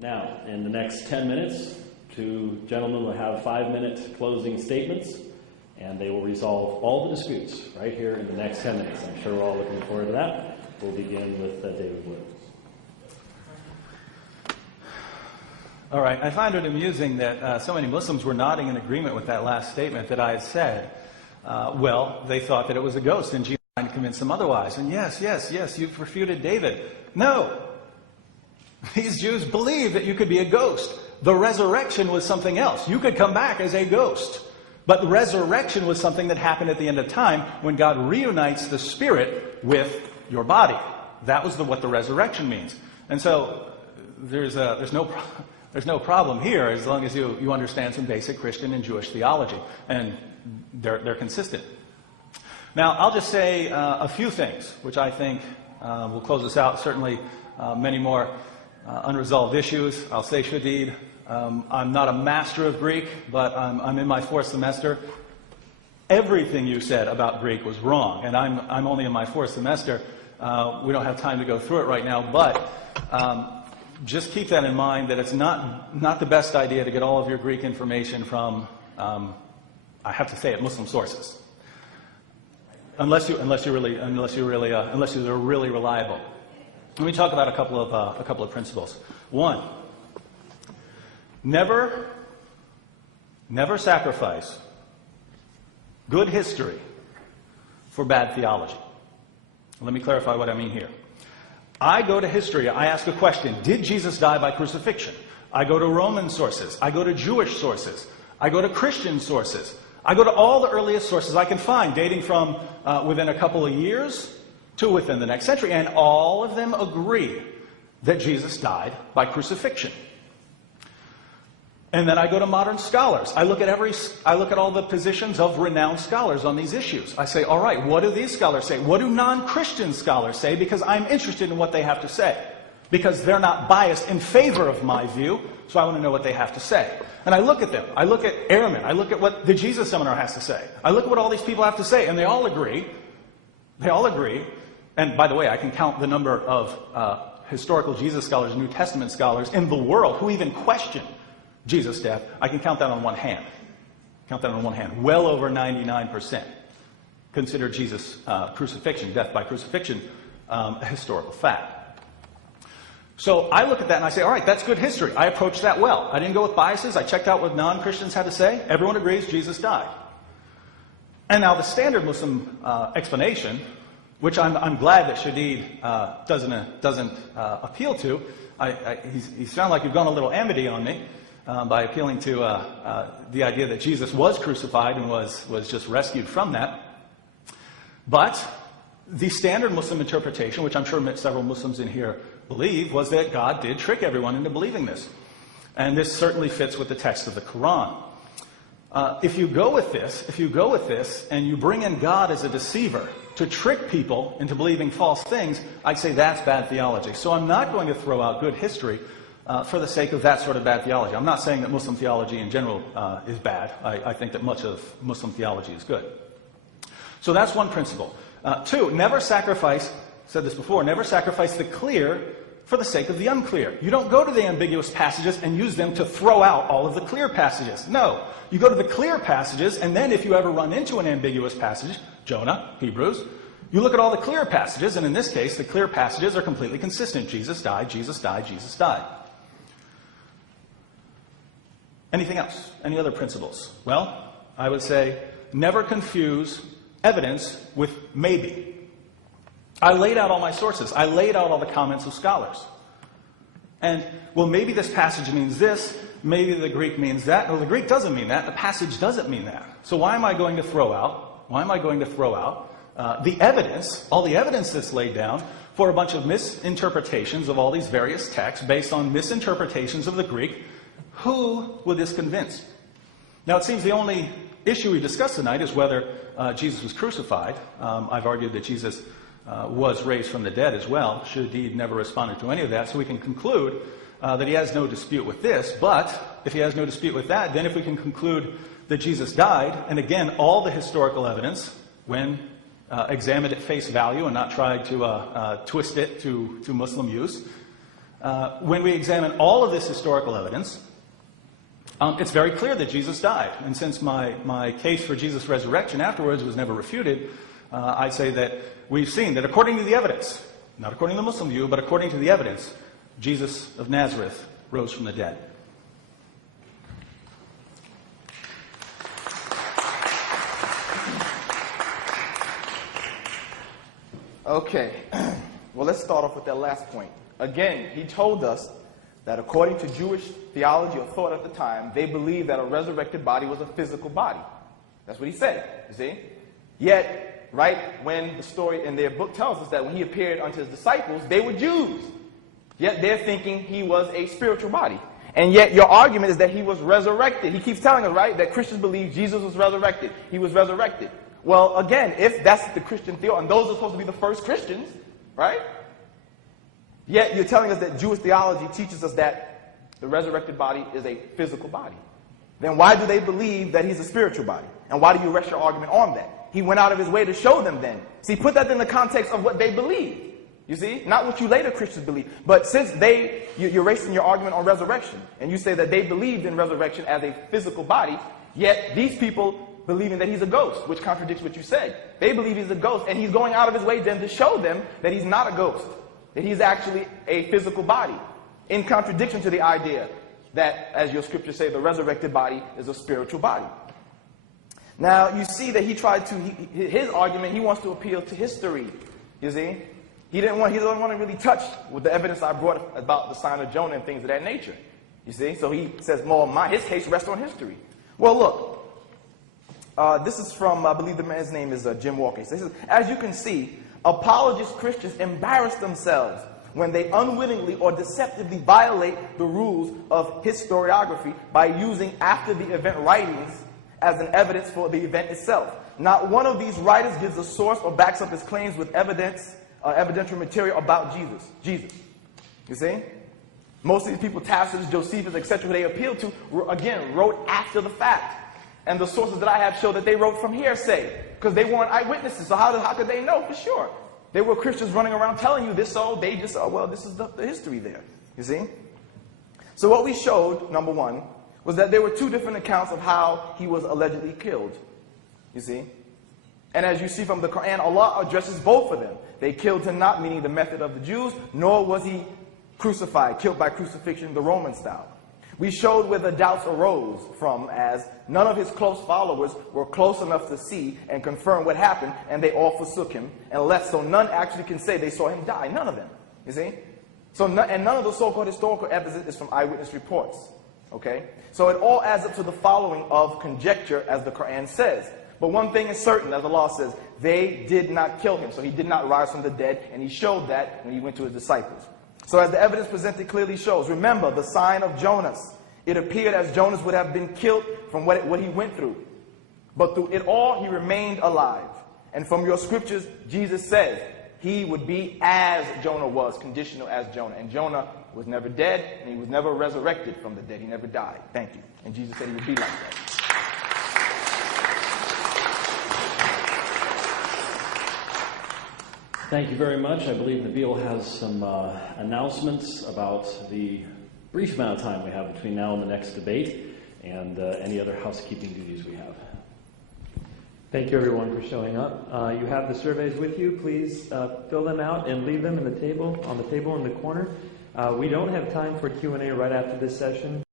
Now, in the next 10 minutes, two gentlemen will have 5-minute closing statements, and they will resolve all the disputes right here in the next 10 minutes. I'm sure we're all looking forward to that. We'll begin with David Wood. All right. I find it amusing that so many Muslims were nodding in agreement with that last statement that I had said. Well, they thought that it was a ghost, and Jesus tried to convince them otherwise. And yes, you've refuted David. No. These Jews believed that you could be a ghost. The resurrection was something else. You could come back as a ghost. But the resurrection was something that happened at the end of time when God reunites the spirit with your body. That was what the resurrection means. And so there's no problem here as long as you understand some basic Christian and Jewish theology. And they're consistent. Now, I'll just say a few things, which I think will close us out. Certainly many more unresolved issues. I'll say, Shadid, I'm not a master of Greek, but I'm in my 4th semester. Everything you said about Greek was wrong, and I'm only in my 4th semester. We don't have time to go through it right now, but just keep that in mind, that it's not the best idea to get all of your Greek information from, I have to say it, Muslim sources, unless you're really reliable. Let me talk about a couple of principles. One, never sacrifice good history for bad theology. Let me clarify what I mean here. I go to history, I ask a question, did Jesus die by crucifixion? I go to Roman sources, I go to Jewish sources, I go to Christian sources, I go to all the earliest sources I can find, dating from within a couple of years to within the next century, and all of them agree that Jesus died by crucifixion. And then I go to modern scholars. I look at all the positions of renowned scholars on these issues. I say, all right, what do these scholars say? What do non-Christian scholars say? Because I'm interested in what they have to say. Because they're not biased in favor of my view, so I want to know what they have to say. And I look at them. I look at Ehrman. I look at what the Jesus Seminar has to say. I look at what all these people have to say, and they all agree. They all agree. And by the way, I can count the number of historical Jesus scholars, New Testament scholars in the world who even question Jesus' death. I can count that on one hand. Well over 99% consider Jesus' crucifixion, death by crucifixion, a historical fact. So I look at that and I say, all right, that's good history. I approached that well. I didn't go with biases. I checked out what non-Christians had to say. Everyone agrees Jesus died. And now the standard Muslim explanation, which I'm glad that Shadid doesn't appeal to. He sounded like you've gone a little amity on me by appealing to the idea that Jesus was crucified and was just rescued from that. But the standard Muslim interpretation, which I'm sure several Muslims in here believe, was that God did trick everyone into believing this. And this certainly fits with the text of the Quran. If you go with this, and you bring in God as a deceiver to trick people into believing false things, I'd say that's bad theology. So I'm not going to throw out good history for the sake of that sort of bad theology. I'm not saying that Muslim theology in general is bad. I think that much of Muslim theology is good. So that's one principle. Two, never sacrifice, said this before, never sacrifice the clear for the sake of the unclear. You don't go to the ambiguous passages and use them to throw out all of the clear passages. No. You go to the clear passages, and then if you ever run into an ambiguous passage, Jonah, Hebrews, you look at all the clear passages, and in this case, the clear passages are completely consistent. Jesus died, Jesus died, Jesus died. Anything else? Any other principles? Well, I would say never confuse evidence with maybe. I laid out all my sources. I laid out all the comments of scholars. And, well, maybe this passage means this. Maybe the Greek means that. No, the Greek doesn't mean that. The passage doesn't mean that. So why am I going to throw out the evidence, all the evidence that's laid down for a bunch of misinterpretations of all these various texts based on misinterpretations of the Greek? Who would this convince? Now, it seems the only issue we discussed tonight is whether Jesus was crucified. I've argued that Jesus was raised from the dead as well. Shadid never responded to any of that, so we can conclude that he has no dispute with this. But if he has no dispute with that, then if we can conclude that Jesus died, and again, all the historical evidence, when examined at face value and not tried to twist it to Muslim use, when we examine all of this historical evidence, it's very clear that Jesus died. And since my case for Jesus' resurrection afterwards was never refuted, I say that we've seen that according to the evidence, not according to the Muslim view, but according to the evidence, Jesus of Nazareth rose from the dead. Okay, well, let's start off with that last point. Again, he told us that according to Jewish theology or thought at the time, they believed that a resurrected body was a physical body. That's what he said, you see? Yet, right, when the story in their book tells us that when he appeared unto his disciples, they were Jews. Yet they're thinking he was a spiritual body. And yet your argument is that he was resurrected. He keeps telling us, right, that Christians believe Jesus was resurrected. He was resurrected. Well, again, if that's the Christian theology, and those are supposed to be the first Christians, right? Yet you're telling us that Jewish theology teaches us that the resurrected body is a physical body. Then why do they believe that he's a spiritual body? And why do you rest your argument on that? He went out of his way to show them then. See, put that in the context of what they believe. You see? Not what you later Christians believe. But since you're resting your argument on resurrection, and you say that they believed in resurrection as a physical body, yet these people believing that he's a ghost, which contradicts what you said. They believe he's a ghost, and he's going out of his way then to show them that he's not a ghost, that he's actually a physical body, in contradiction to the idea that, as your scriptures say, the resurrected body is a spiritual body. Now, you see that he tried to, his argument, he wants to appeal to history, you see? He doesn't want to really touch with the evidence I brought about the sign of Jonah and things of that nature, you see? So he says, more, his case rests on history. Well, look. This is from, I believe the man's name is Jim Walker. He says, as you can see, apologist Christians embarrass themselves when they unwittingly or deceptively violate the rules of historiography by using after-the-event writings as an evidence for the event itself. Not one of these writers gives a source or backs up his claims with evidential material about Jesus. You see? Most of these people, Tacitus, Josephus, etc., who they appeal to, again, wrote after the fact. And the sources that I have show that they wrote from hearsay, because they weren't eyewitnesses. So how could they know for sure? They were Christians running around telling you this, so they just, well, this is the history there. You see? So what we showed, number one, was that there were two different accounts of how he was allegedly killed. You see? And as you see from the Quran, Allah addresses both of them. They killed him not, meaning the method of the Jews, nor was he crucified, killed by crucifixion, the Roman style. We showed where the doubts arose from, as none of his close followers were close enough to see and confirm what happened, and they all forsook him, and left, so none actually can say they saw him die. None of them, you see? So, and none of the so-called historical evidence is from eyewitness reports, okay? So it all adds up to the following of conjecture, as the Quran says. But one thing is certain, as Allah says, they did not kill him, so he did not rise from the dead, and he showed that when he went to his disciples. So as the evidence presented clearly shows, remember the sign of Jonas. It appeared as Jonas would have been killed from what he went through. But through it all, he remained alive. And from your scriptures, Jesus says he would be as Jonah was, conditional as Jonah. And Jonah was never dead, and he was never resurrected from the dead. He never died. Thank you. And Jesus said he would be like that. Thank you very much. I believe Nabil has some announcements about the brief amount of time we have between now and the next debate, and any other housekeeping duties we have. Thank you, everyone, for showing up. You have the surveys with you. Please fill them out and leave them on the table in the corner. We don't have time for Q&A right after this session.